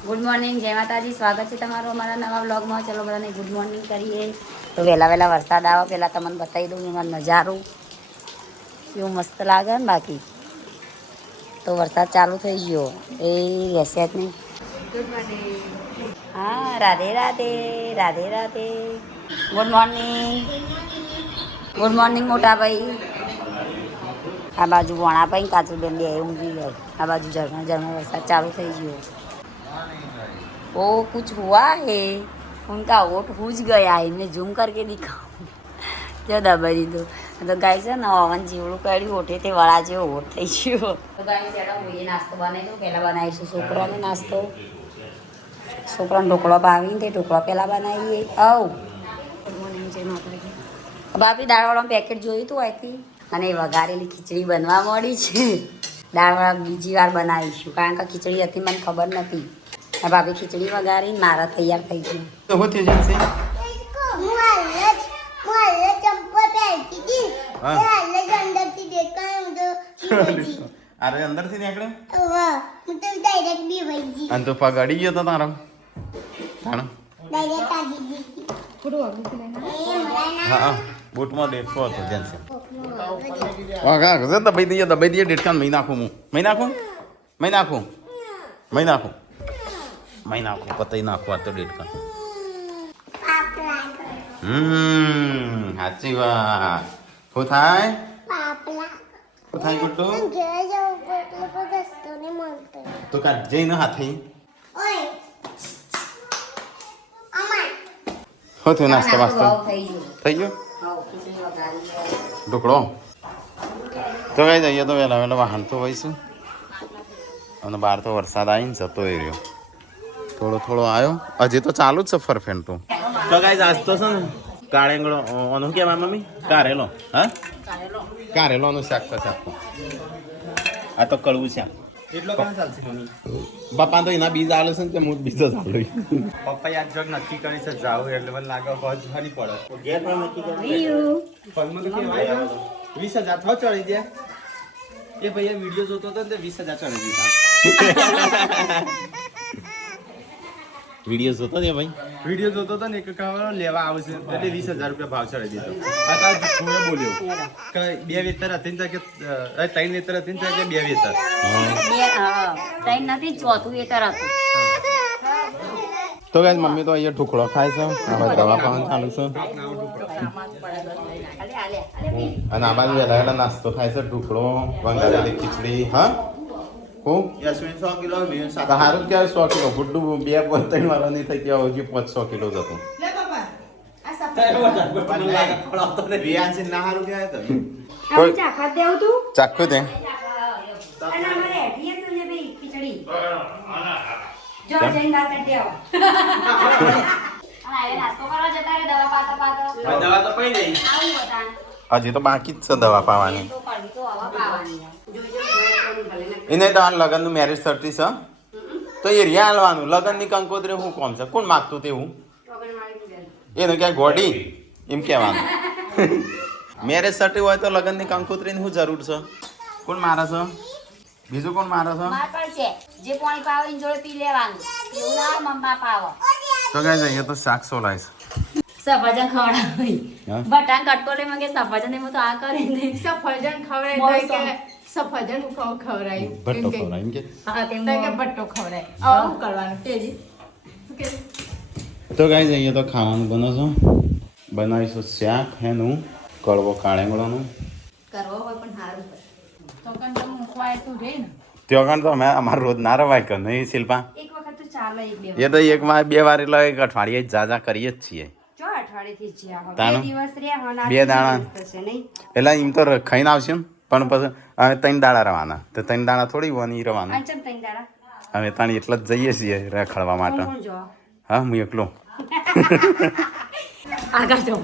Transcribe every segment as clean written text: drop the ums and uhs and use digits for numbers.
Good morning, જય માતાજી. સ્વાગત છે તમારું અમારા નવા વ્લોગમાં. ચલો બધાને ગુડ મોર્નિંગ કરીએ. તો વહેલા વરસાદ આવે પહેલાં તમને બતાવી દઉં એમાં નજારો કેવું મસ્ત લાગે ને. બાકી તો વરસાદ ચાલુ થઈ ગયો એ રહેશે જ નહીં. Good morning. હા, Radhe Radhe, Radhe Radhe. Good morning, good morning good ભાઈ. આ બાજુ વણાભાઈ કાચુબેન બે ઊંઘી ગયો. આ બાજુ ઝરમર વરસાદ ચાલુ થઈ ગયો. ओ कुछ हुआ है, उनका ओट हुज गया है, इनने जूम करके दिखाऊं जो दबाई દીધો તો ગાય છે ને ઓવન જીવડું કાઢ્યું ઓઠે તે વડા જેવો ઓટ થઈ ગયો. તો ગાય સેડા હું નાસ્તો બનાવી દઉં. પહેલાં બનાવીશું છોકરાનો નાસ્તો. છોકરાનો ઢોકળો ભાવીને તે ઢોકળો પહેલાં બનાવીએ. બાપી દાળવાળાનું પેકેટ જોયું હતું અહીંથી અને વઘારેલી ખીચડી બનવા મળી છે. દાળવાળા બીજી વાર બનાવીશું કારણ કે ખીચડી હતી મને ખબર નથી. ભાભી ખીચડી વગારી મારા તૈયાર થઈ ગયું. તો હું થઈ જશે અરે અંદરથી નીકળે અને તો પગ અડી ગયો તો તારો હા બૂટમાં ડેટકો હતો જેન્સે દબાઈ દઈએ ડેટકાન મહી નાખું હું મહી નાખું પતાઈ નાખું આ તો ડેટકાન. સાચી વાત. શું થાય ગુટ્ટુ તો કાઢ જઈને હાથે શું થયું? નાસ્તો વાસ્તો થઈ ગયો ઢોકળો. તો કઈ જઈએ તો વહેલા વાહન તો હોઈશું અને બહાર તો વરસાદ આવીને જતો રહ્યો. થોડો આવ્યો હજી તો ચાલુ જ છે ફરફેન તો કઈ આજતો છે ને કાળેંગળો ઓનું કેવા મમ્મી કારેલો હા કારેલોનું શાક તો આ તો કડવું શાક એટલો કાં ચાલશે મમ્મી? પપ્પા તો એના બીજ આલે છે ને કે હું બીજો જ આલું. પપ્પા યાદ જોગ નક્કી કરી છે જાવ એટલે મને લાગે બહુ ફરી પડે ગેર પણ નક્કી કરી ફોનમાં તો કેવાય 20,000 થો ચડી દે એ ભાઈ વિડિયો જોતો હતો ને 20,000 ચડી દીધા. વિડીયો જોતો ને ભાઈ વિડીયો જોતો હતો ને એક કવર લેવા આવશે એટલે 20,000 રૂપિયા ભાવ ચડી દીધો. આ હું બોલ્યો કે 2 વેતર હતી ને કે 3 વેતર હતી ને કે 2 વેતર ત્રણ નથી ચોથું વેતર હતું. તો ગાઈસ મમ્મી તો અહીંયા ઢોકળો ખાય છે હવે દવા પાવાનું ચાલુ છે અને આ બાજુ વહેલા નાસ્તો ખાય છે ઢોકળો વંગારેલી ખીચડી. હા સારું ક્યારે 100 કિલો ગુડ્ડુ 2.3 વાળા નહીં થઈ ગયા હજી 500 કિલો જ હતું. ચાખું દે હજી તો બાકી જ છે દવા પાવાની. એને તો આ લગ્નનું મેરેજ 30 છે તો એ રિયા હાલવાનું લગ્નની કંકોત્રી હું કોમ છે કોણ માગતું તેવું એનું ક્યાંય ગોડી એમ કહેવાનું. મેરેજ 30 હોય તો લગ્નની કંકોત્રીની શું જરૂર છે? કોણ મારે છે? બીજું કોણ મારે છે? જે પાણી પાવે એની જોડે પી લેવાનું એવું ના મમ્મા પાવ. તો ગાઈસ અહીંયા તો શાક સોલાય છે. સફરજન ખવડાવી બટાણ કટકોલે માં કે સફરજન એમાં તો આ કરીને સફરજન ખવડાય કે સફરજન ખવડાય ભટ્ટો ખવડાય એમ કે હા તેમ કે ભટ્ટો ખવડાય આવું કરવાનું તેજી. તો ગાઈસ અહીંયા તો ખાવાનું બને છે. બનાવીશું શાક એનું કડવો કાળેંગળોનું કરવો હોય પણ સારું તો કન તો મુખવાય તો રે ને ત્યાં કારણે તો અમે અમારે રોજ ના રવાય કે નહીં શિલ્પા? એક વખત તો ચાલે એક બે એ તો એક વાર 2 વાર એટલે એક અઠવાડિયે જાજા કરીએ જ છીએ. જો અઠવાડિયેથી જ્યાં હવે તાનો? 2 દિવસ રહ્યા હોના 2 દાણા થશે નહીં એટલે એમ તો ખાઈને આવશે ને પણ પછી હવે 3 દાડા રવાના તો 3 દાડા થોડી વાની રવાના અંચમ તઈ દાડા હવે તાણી એટલા જ જઈએ છીએ રખડવા માટે. કોણ જો હા હું એકલો આગળ જો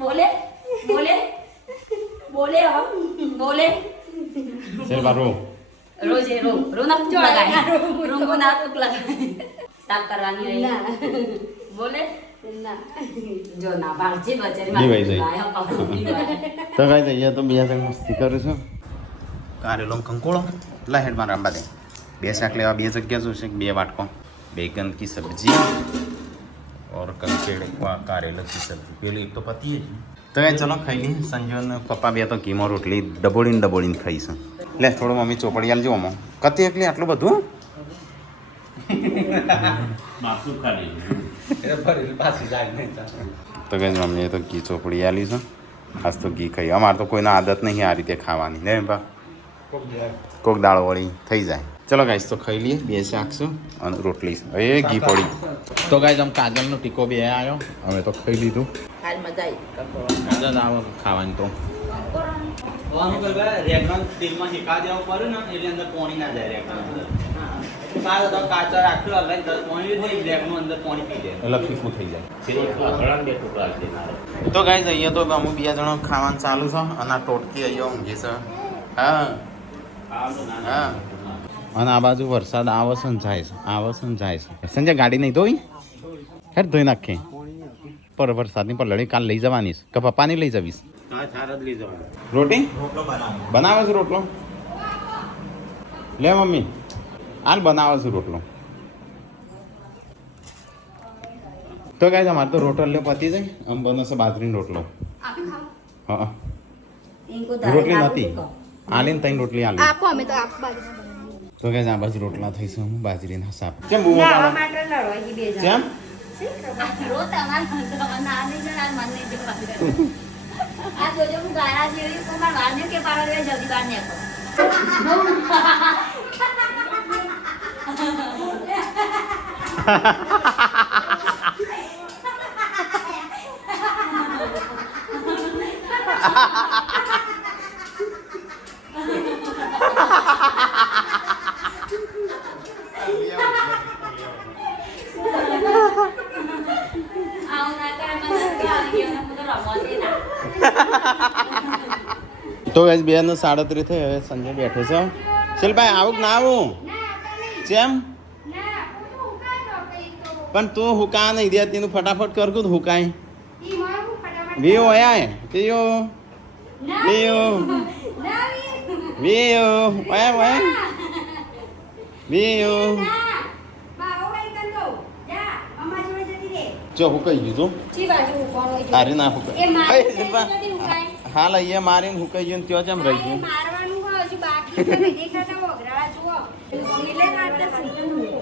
બોલે બોલે બોલે બોલે શિલ્પા રો રોજે રો ના તુક લગાય રોંગો ના તુક લગાય સાફ કરવાની હોય બોલે ના જો ના બાળજી બચારી દીવાઈ જાય. દીવાઈ. તો કઈ અહીંયા તો 2 જણ મસ્તી કરું છું. કારેલો કંકોળો લા હેડ મારા અંબા દે બે શાક લેવા બે જગ્યા જોશે બે વાટકો બેગન કી સબ્જી और कंकेड़ कारेला की सब्जी પેલી એક તો પતી જ તો એ ચલો ખાઈ લઈએ સંજોન પપ્પા બે તો ઘીમાં રોટલી ડબોળીને ખાઈશું લે થોડું મમ્મી ચોપડી આલજો આમાં કતી એકલી આટલું બધું તો કઈ મમ્મીએ તો ઘી ચોપડી આલી છે આજ તો ઘી ખાઈ અમારે તો કોઈને આદત નહીં આ રીતે ખાવાની ને બા કોક દાળ વળી થઈ જાય ચલો ગાઈસ તો ખાઈ લઈએ બે શાક છું અને રોટલી એ ઘી પડી તો ગાઈસ આમ કાજલનો ટીકો બે આવ્યો હવે તો ખાઈ લીધું કાજલ આવે ખાવાની તો તેલમાં શેકા દેવું પડે ને એટલે અંદર પાણી ના જાય કાચા રાખ્યું અલગ પાણી રેકનું અંદર પાણી પી જાય અલગ ફીકું થઈ જાય તો ગાઈસ અહીંયા તો અમુક બે જણા ખાવાનું ચાલુ છે અને આ ટોટકી અહીંયા ઊંઘી છે હા હા અને આ બાજુ વરસાદ આવે છે ને જાય છે સંજય ગાડી નહીં ધોઈ હેર ધોઈ નાખે પર વરસાદની પર લડી કાલ લઈ જવાની છે કે પપ્પાની લઈ જવીશ રોટી બનાવે છે રોટલો લે મમ્મી હાલ બનાવે છે રોટલો તો કાંઈ અમારે તો રોટલો પતી જાય આમ બને છે બાજરીનો રોટલો હા રોટલી નથી આલીને ત્રણ રોટલી આલી આપો અમે તો આપો તો કે આ બાજુ રોટલા થઈશું હું બાજરીના સાપ કેમ બૂમો પાડો કેમ આ જોજો હું ગારા જેવી પણ માર વાળને કે પાડો રે જલ્દી બહાર નીકળો તો ગાઈસ 2:37 થઈ હવે સંજય બેઠો છે શિલભાઈ આવું ના આવું કેમ પણ તું હુકા નહીં દે તેનું ફટાફટ કરકું હુકાય વીઓ આય V O V O V O Y Y V O જો હુકાઈ ગયું અરે ના હુકાય હાલ અહીંયા મારીને હુકાઈ ગયું ત્યાં જેમ રહી ગયું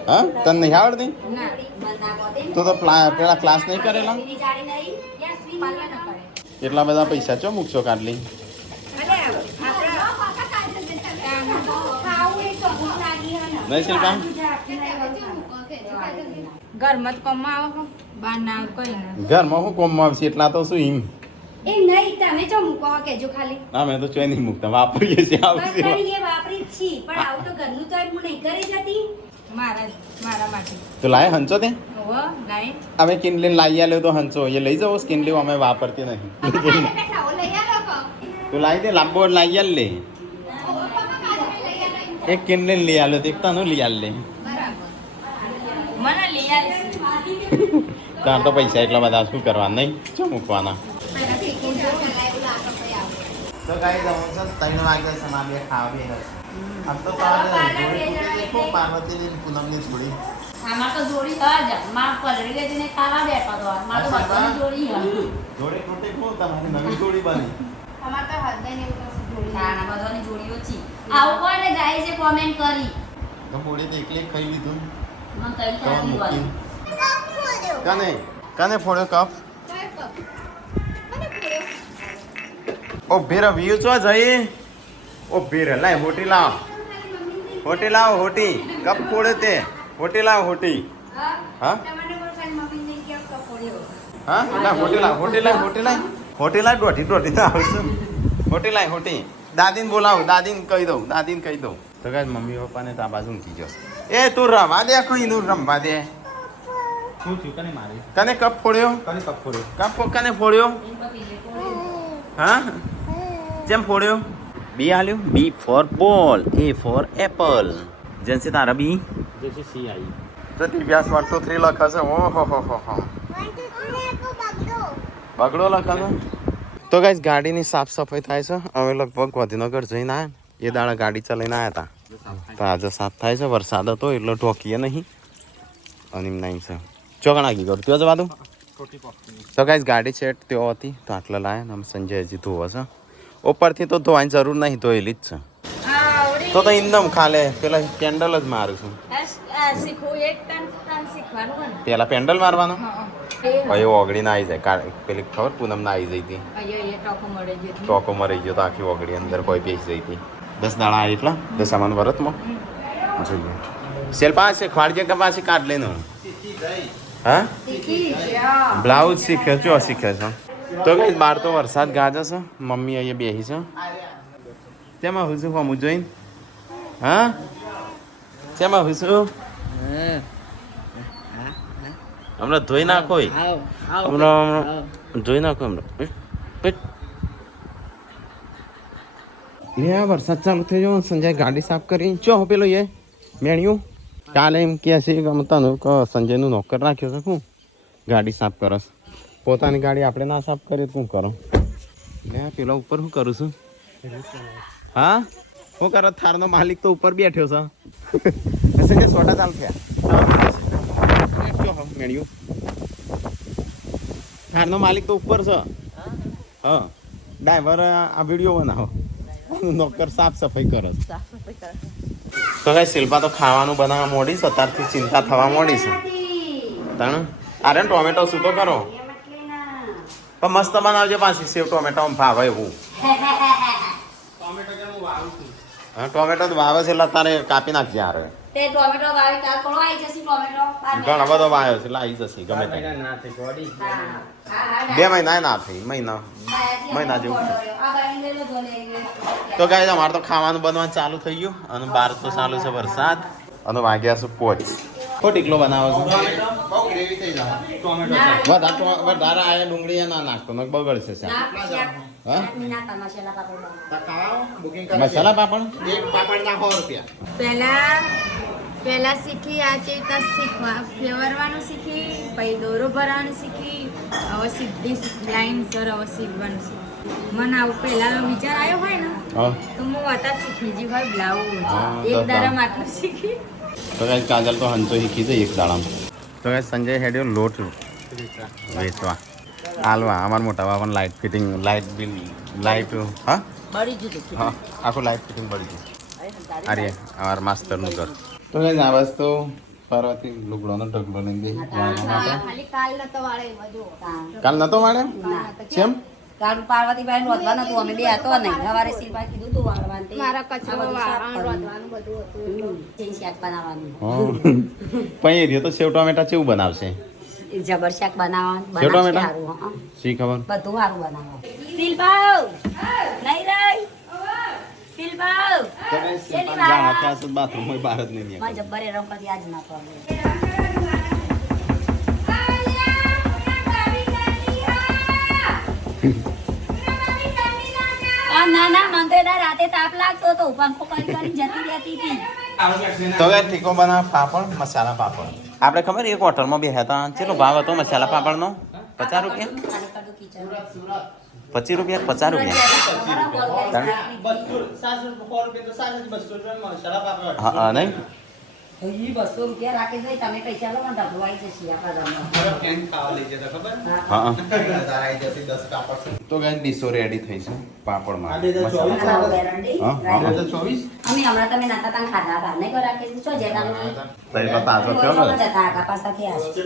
હા તને નહીં આવડતી તો પેલા ક્લાસ નહીં કરેલા એટલા બધા પૈસા ચો મૂકશો કાઢલી નહીં શિલ્પા ઘરમાં જ કમમાં આવો બહાર ના કઈ ના ઘરમાં હું કોમમાં આવશે એટલા તો શું એમ એ નહીં તમે જો મૂકો કેજો ખાલી ના મેં તો ચોય નહીં મૂકતા વાપરીએ છીએ બસ આવશે પણ એ વાપરી જ છી પણ આવું તો ઘરનું તો હું નહીં કરી જતી મારા માટે તો લાય હંચો તે હોવો લાઈ અમે કિનલીન લાવી આલ્યો તો હંચો એ લઈ જાઓ કિનલી અમે વાપરતી નહીં તો લાવી દે લાંબો લાવી આલ લે એક કિનલીન લઈ આલ્યો તો એક તનું લઈ આલ લે મને લઈ આવી ત્યાં તો પૈસા એટલા બધા શું કરવા નહીં શું મૂકવાના તો ગાઈ દઉં છે 3 વાગ્યા સમા બે ખાવા બે આમ તો પાર્વતીની પૂનમની જોડી આમાં તો જોડી જ માં પલળી ગઈ ને ખાવા બેઠો તો માં તો બધાની જોડી જોડી તૂટી કો તમારી નવી જોડી બની અમાર તો હૃદય ને એવું જોડી ના બધાની જોડીઓ છે આવું કોને ગાય છે કોમેન્ટ કરી તો મોડી તો એકલી ખાઈ લીધું મને કઈ તો ખાધી મૂકી બોલ કને ફોડ્યો કપ ઓ ભેરા વ્યુ ચો જઈ ઓ ભેરા લાય હોટી લાવ હોટી કપ ફોડે તે હોટી લાવ હોટી હા હા ના હોટી લાવ દોઢી ના આવશે હોટી લાય હોટી દાદીને બોલાવ દાદીને કહી દઉં તો કાંઈ મમ્મી પપ્પાને તો આ બાજુ મૂકી જશે એ તું રમવા દે કઈનું રમવા દે શું થયું કને મારી કને કપ ફોડ્યો કને ફોડ્યો હા કેમ ફોડ્યો બી આલ્યો બી ફોર બોલ એ ફોર એપલ જેન્સે તારા બી જैसे सी आई તો ટીવ્યાસ 1 2 3 લખે છે ઓહો હો બગડો લખે છે તો ગાઈસ ગાડીની સાફ સફાઈ થાય છે હવે લગભગ ગાંધીનગર જઈને આવ્યા એ દાડા ગાડી ચલાવીને આવ્યા હતા તો આજે સાફ થાય છે વરસાદ હતો એટલે ઢોકીએ નહીં અને એમ નહીં છે ચોકણ આગી કરું ત્યાં જવા દઉં તો ગાઈસ ગાડી છે ત્યાં હતી તો આટલા લાયા ને આમ સંજય હજી ધોવા છે ઉપરથી તો ધોવાની જરૂર નહીં ધોયેલી જ છે તો એકદમ ખાલે પેલા પેન્ડલ જ મારું છું પેલા પેન્ડલ મારવાનો ભાઈ ઓગળી ના આવી જાય પેલી ખબર પૂનમ ના આવી જઈ હતી ટોકો મરી ગયો તો આખી ઓગળી અંદર કોઈ બેસી જઈ હતી 10 દાડા એટલા દશામાન વરતમાં જોઈએ સેલ પાસે ખવાડજે કે પાસે કાઢ લેનો હા બ્લાઉઝ શીખ્યો છો શીખ્યો છો તો કઈ બહાર તો વરસાદ ગાજે છે મમ્મી અહીંયા બેસી છે તેમાં હું શું હમું જોઈને હા તેમાં હું શું હમણાં ધોઈ નાખો હમણાં ધોઈ નાખો હમણાં લે વરસાદ ચાલુ થઈ ગયો સંજય ગાડી સાફ કરી ચો પેલો એ મેણ્યું કાલે એમ કે છે કે તને સંજયનું નોકર રાખ્યો છે શું ગાડી સાફ કરસ પોતાની ગાડી આપણે ના સાફ કરીએ શું કરો લે પેલો ઉપર શું કરું છું હા શું કરો થારનો માલિક તો ઉપર બેઠ્યો છે સંજય સોટા ચાલ થયા મેણ્યું થારનો માલિક તો ઉપર છે હા ડ્રાઈવર આ વિડીયો બનાવો નોકર સાફ સફાઈ કરે તો કઈ શિલ્પા તો ખાવાનું બનાવવા મોડી છે અત્યારથી ચિંતા થવા મોડી છે તણ અરે ટોમેટો શું તો કરો પણ મસ્ત બનાવજો પાછી સેવ ટોમેટો ભાવે એવું હા ટોમેટો તો ભાવે છે એટલે તારે કાપી નાખજે હારે તે ટોમેટો વાવી કાલ કોણ આવી જશે ટોમેટો ઘણો બધો વાયો છે એટલે આવી જશે ગમે તે 2 મહિના ના થઈ મહિના જેવું તો ગાઈસ અમારે તો ખાવાનું બનવાનું ચાલુ થઈ ગયું અને બહાર તો ચાલુ છે વરસાદ અને વાગ્યા છે 5 ખોટ એકલો બનાવો છો વધારે આયા ડુંગળી ના નાખતો ને બગડશે મસાલા પાપડ એક પાપડ ના 100 રૂપિયા પહેલા શીખી આ ચેતા શીખવા ફ્લેવરવાનું શીખી પછી દોરો ભરવાનું શીખી હવે સીધી લાઈન સર હવે સીવવાનું શીખી મને આવું પહેલા વિચાર આવ્યો હોય ને તો હું હતા શીખી જી હોય બ્લાઉઝ એક દાડા માટલું શીખી તો ગાઈસ કાજલ તો હંચો શીખી છે એક દાડામાં તો ગાઈસ સંજય હેડ્યો લોટ વેચવા હાલવા અમારા મોટા બાપા લાઇટ ફિટિંગ લાઇટ હા બળી જતું હા આખું લાઇટ ફિટિંગ બળી ગયું અરે અમારા માસ્ટરનું ઘર તો ગાઈસ આ વસ્તુ પરવાથી લુગડોનો ઢગલો લઈને ખાલી કાલ નતો વાળે મજો કાલ નતો વાળે કેમ કાલ પાર્વતીભાઈ રોધવા નતું અમે બે હતો નહીં સવારે શિલ્પા કીધું તું વાળવાનું તે મારા કચરો રોધવાનું બધું હતું શાક બનાવવાનું પણ એ રહ્યો તો સેવ ટોમેટા કેવું બનાવશે જબર શાક બનાવવાનું સેવ ટોમેટા સારું હા શી ખબર બધું સારું બનાવવાનું શિલ્પાવ નહીં રહી શિલ્પાવ બાથરૂમ બહાર જ નહીં માં જબ્બરે રંગ કદી આજ ના પડે ના મને તો એના રાતે તાપ લાગતો હતો પંખો કરી જતી રહેતી હતી તો ગાઈસ ઠીકો બનાવ પાપડ મસાલા પાપડ આપણે ખબર એક હોટલમાં બેહ્યા હતા ચેલો ભાવ હતો મસાલા પાપડનો 50 રૂપિયા 25 રૂપિયા 50 રૂપિયા હા નહીં 200 રૂપિયા રાખી દઈ તમે પૈસા લો ને ઢગવાઈ જશે આપણા ગામમાં તો ગાઈસ ડીશો રેડી થઈ છે પાપડમાં અમે હમણાં તમે નાતા તાન ખાધા હતા નહીં કો રાખી દીધો જેતા તઈ તો તાજો થયો ને જતા આગા પાછા થયા છે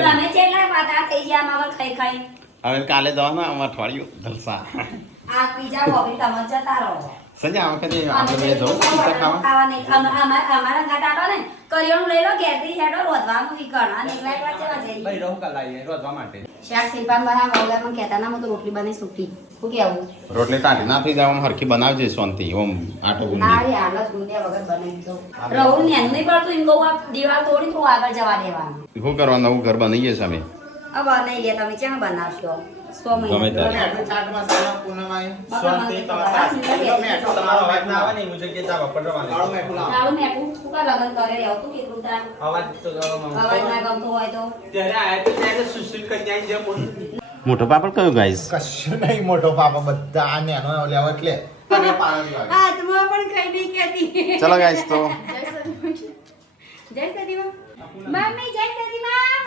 તમે કેટલા પાતા થઈ ગયા માવલ ખાઈ ખાઈ હવે કાલે જવાનું અઠવાડિયું જલસા આ પીઝા બોબી તમે જતા રહો સંજય આ વખતે આપણે બે જવું પીઝા ખાવા અમારા ગાટા ને કરિયાણું લઈ લો ઘેરથી હેડો રોધવાનું ઈ ઘણા નીકળાય પાછા જઈ ભાઈ રહું કલાઈએ રોધવા માટે શાક સિલપાન બનાવવા વગર પણ કહેતા ના હું તો રોટલી બની સૂકી શું કેવું રોટલી તાટી ના થઈ જવામાં હરખી બનાવજે શાંતિ ઓમ આટો ગુંદી અરે હાલ જ ગુંદિયા વગર બનાવી દો રહું ને એમ નહીં પડતું એમ કહું આ દિવાલ તોડી તો આગળ જવા દેવાનું શું કરવાનું નવું ઘર બનાવીએ છીએ અમે હવે બનાવી લે તમે ક્યાં બનાવશો 100 ગમે મહિના ત્યારે. ચાટ મસાલા પૂનમાઈ શાંતિ તમારા મેઠો તમારો અવાજ ના આવે ને હું જગ્યાએ જાવ પડવાની કાળો મેઠો લાવો તારું મેકું તું કા લગન કરે રહ્યો તું કેટલું તાર અવાજ તો અવાજ ના ગમતો હોય તો ત્યારે આયા તો ત્યારે સુશીલ કન્યા જેમ મોટો પાપડ કયો ગાઈસ કશું નહીં મોટો પાપા બધા આ નેનો લેવા એટલે તને પાણી વાગે. હાથમાં પણ કઈ નહીં કહેતી. ચલો ગાઈસ તો જય સદીમાં. મમ્મી જય સદીમાં.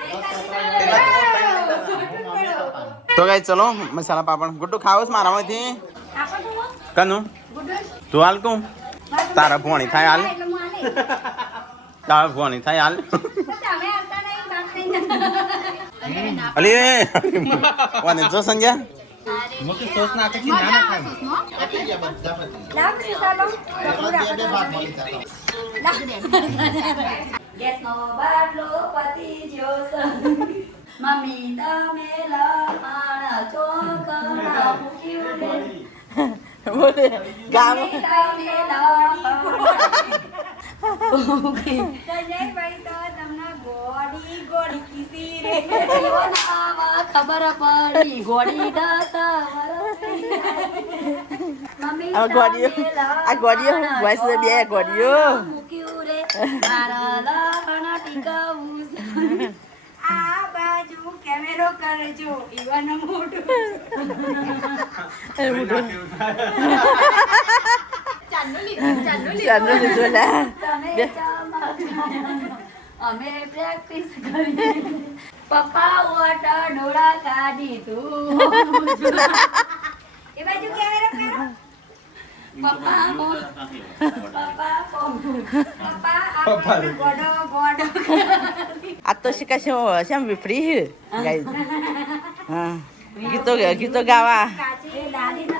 તો ગાઈસ ચલો મસાલા પાપડ ગુડ્ડુ ખાવ છે મારામાંથી આપો તો કનું ગુડુ. તું હાલ તું તારા ભોણી થાય હાલ એટલે હું આલે. તારા ભોણી થાય હાલ પણ તમે આવતા નહીં, બાપ નહીં. અલી કોને જો સંજ્યા મોટી સોસ નાખે છે ના ના લાવ સુસાલો. ડબલું રાખો. ગેસનો બાટલો પતી ગયો છે. મમ્મી તમે લહાણ ચોકમાં મૂક્યું રે. મમ્મી તમે સંજયભાઈ તો તમને ગોડી ગોડી કીધી રે. જીવનમાં ખબર પડી ગોડી દસ મમ્મી આ ગોડીઓ voice રે બે ગોડીઓ મૂક્યું રે મારા લહણ ટીકાવું છે. આ બાજુ કેમેરો કરજો ઈવન મોટું ચાલો લીધો ના તમે ચમક. અમે પ્રેક્ટિસ કરી પપ્પા ઓટા ડોળા કાઢી તું એ બાજુ કેમેરો કરો. પપ્પા આપણે ગોડો ગોડો આ તો શીખાશે શેમ વિફરી ગાઈસ હા ગીતો ગાવા કાચી દાદીને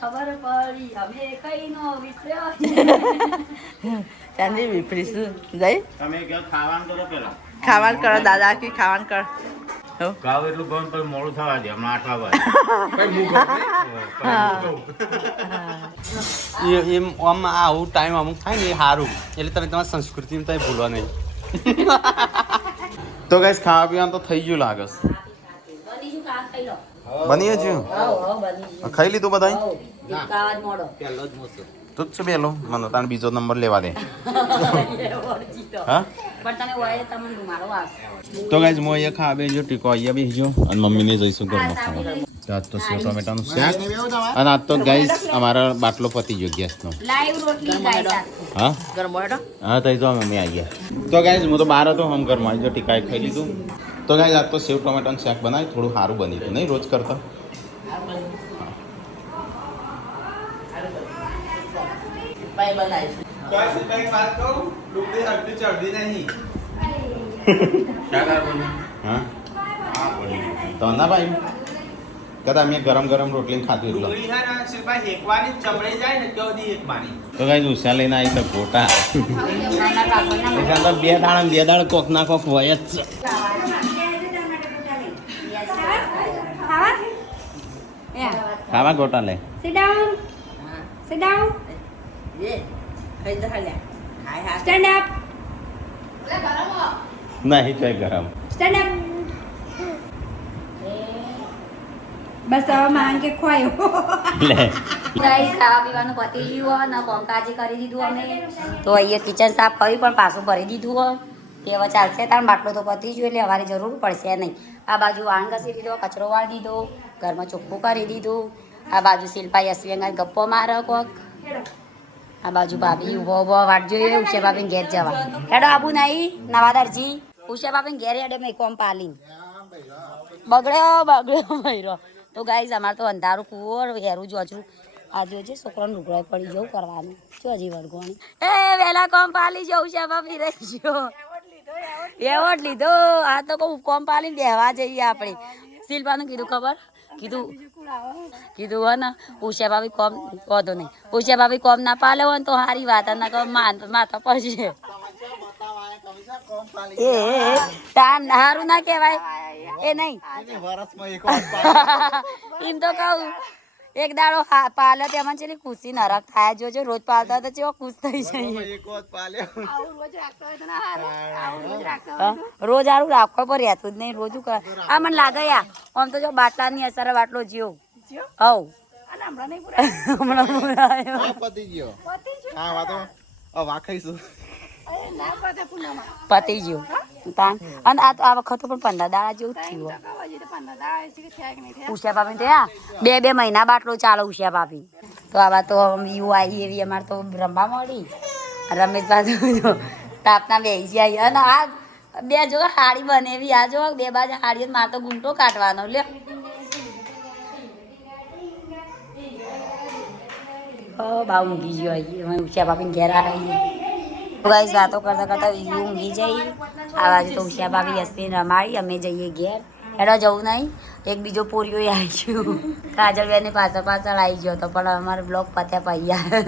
ખબર પડી અમે કઈ નો વિસર્યો. ચાંદી વિફરી શું જઈ તમે કયો ખાવાનું કરો પેલા ખાવાનું કરો દાદા કે ખાવાનું કર હો ગાવ એટલું ગમ પર મોડું થવા દે હમણાં 8 વાગે એમ આમ આવું ટાઈમ અમુક થાય ને એ સારું એટલે તમે તમારી સંસ્કૃતિને તમે ભૂલવા નહીં તો ગાઈસ ખાવા પીવાનું તો થઈ ગયું લાગે છે બની શું કામ ખાઈ લો. બની ગયું બની ગયું. ખાઈ લીધું બધાય દીપકાવા જ મોડો. તું જ છું પેલો મને તાણ બીજો નંબર લેવા દે હા પણ તમે વળે તમને રૂમાલો આવશે. તો ગાઈસ હું અહીંયા ખાવા બેસજો ટીકો અહીંયા બેસજો અને મમ્મીને જઈશું ઘરમાં ખાવા આજ તો સેવ ટમેટાનું શાક અને આજ તો ગાઈસ અમારા બાટલો પતી ગયો ગેસનો લાઈવ રોટલી ગાય સાથે. હા ગરમ હોય હા તઈ તો મમ્મી આવી ગયા તો ગાઈસ હું તો બહાર હતો હમ ઘરમાં આવી ગયો ટીકાએ ખાઈ લીધું તો ગાઈસ આજ તો સેવ ટમેટાનું શાક બનાવી થોડું સારું બની ગયું નહીં રોજ કરતા ભાઈ બનાવીશ હા તો ના ભાઈ કદા મેં ગરમ ગરમ રોટલી ખાધી એટલો તો ગાઈસ ઉસા લઈને આવી તો ગોટા તો બે દાળ કોક ના કોક હોય જ છે ખાવા ગોટા લે Sit down. Sit down. એ ખાઈ જા લે હાય હા Stand up. નહીં તો ગરમ Stand up. બસ હવે માંગ કે ખોયો. લે ગાઈસ ખાવા પીવાનું પતી ગયું હોય ને કોમકાજી કરી દીધું અમે તો અહીંયા કિચન સાફ કર્યું પણ પાછું ભરી દીધું હોય કે હવે ચાલશે તાણ બાટલો તો પતી ગયું એટલે અમારી જરૂર પડશે નહીં આ બાજુ વાણ ઘસી દીધો કચરો વાળી દીધો ઘરમાં ચોખ્ખું કરી દીધું આ બાજુ શિલ્પા યશવી અંગા ગપ્પો મારે કોક આ બાજુ ભાભી ઉભો ઉભો વાટ જોઈએ ઉષા ભાભીને ઘેર જવા હેડો આબુ નહીં નવાદરજી ઉષા ભાભીને ઘેર હેડે મેં કોમ પાલી બગડ્યો ભૈરો તો ગાઈઝ અમારે તો અંધારું કુંવર હેરું જોજરું આ જોજે છોકરાને લુગડાઈ પડી જવું કરવાનું શું હજી વળગવાનું એ વહેલા કોમ પાલી જવું છે ભાભી રહી ગયો એવોર્ડ લીધો આ તો કહું કોમ પાલીને બેહવા જઈએ આપણે શિલ્પાનું કીધું ખબર કીધું હો ને ઉષા ભાભી કોમ વધો નહીં ઉષા ભાભી કોમ ના પાલે હોય ને તો સારી વાત ના કહો માથા પડશે એ તાન હારું ના કહેવાય એ નહીં એમ તો કહું એક દાડો પાલે તેમાં ચેલી ખુશી નરક થાય જોજો રોજ પાલતા તો ચેવો ખુશ થઈ જઈએ રોજ આરું રાખવા પર રહેતું જ નહીં રોજ આ મને લાગે યા આમ તો જો બાટલાની અસર બાટલો જીવ હવ હમણાં બોલાયો પતી ગયું તાન અને આ તો આ વખત પણ 15 દાડા જેવું થયું ઉષા ભાભી થયા 2 મહિના બાટલો ચાલો ઉષા ભાભી તો આવા તો યુ આવી એવી અમારે તો રમવા મળી રમેશ બાજુ જો તાપના બેસી જાય અને આ 2 જો હાડી બનેવી આ જો 2 બાજુ હાડી મારે તો ગુંટો કાઢવાનો લ્યો બા ઊંઘી ગયો ઉષા ભાભીને ઘેર આવી ગાઈસ વાતો કરતા કરતા ઊંઘી જઈ આ બાજુ તો ઉષા ભાભી અશ્વિન રમાડી અમે જઈએ ઘેર એડો જવું નહીં એક બીજો પોરિયો આવી ગયો કાજલ બેન પાછળ આવી ગયો તો પણ અમારે બ્લોક પત્યા પૈયા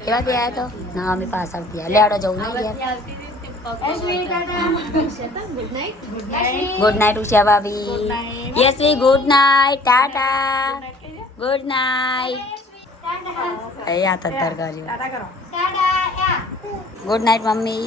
કેવા ગયા તો ના અમે પાછળ ગયા લેડો જવું નહીં ગુડ નાઇટ ઉષા ભાભી Yashvi good night tata good night અહીંયા તત્તર કર્યો ગુડ નાઇટ મમ્મી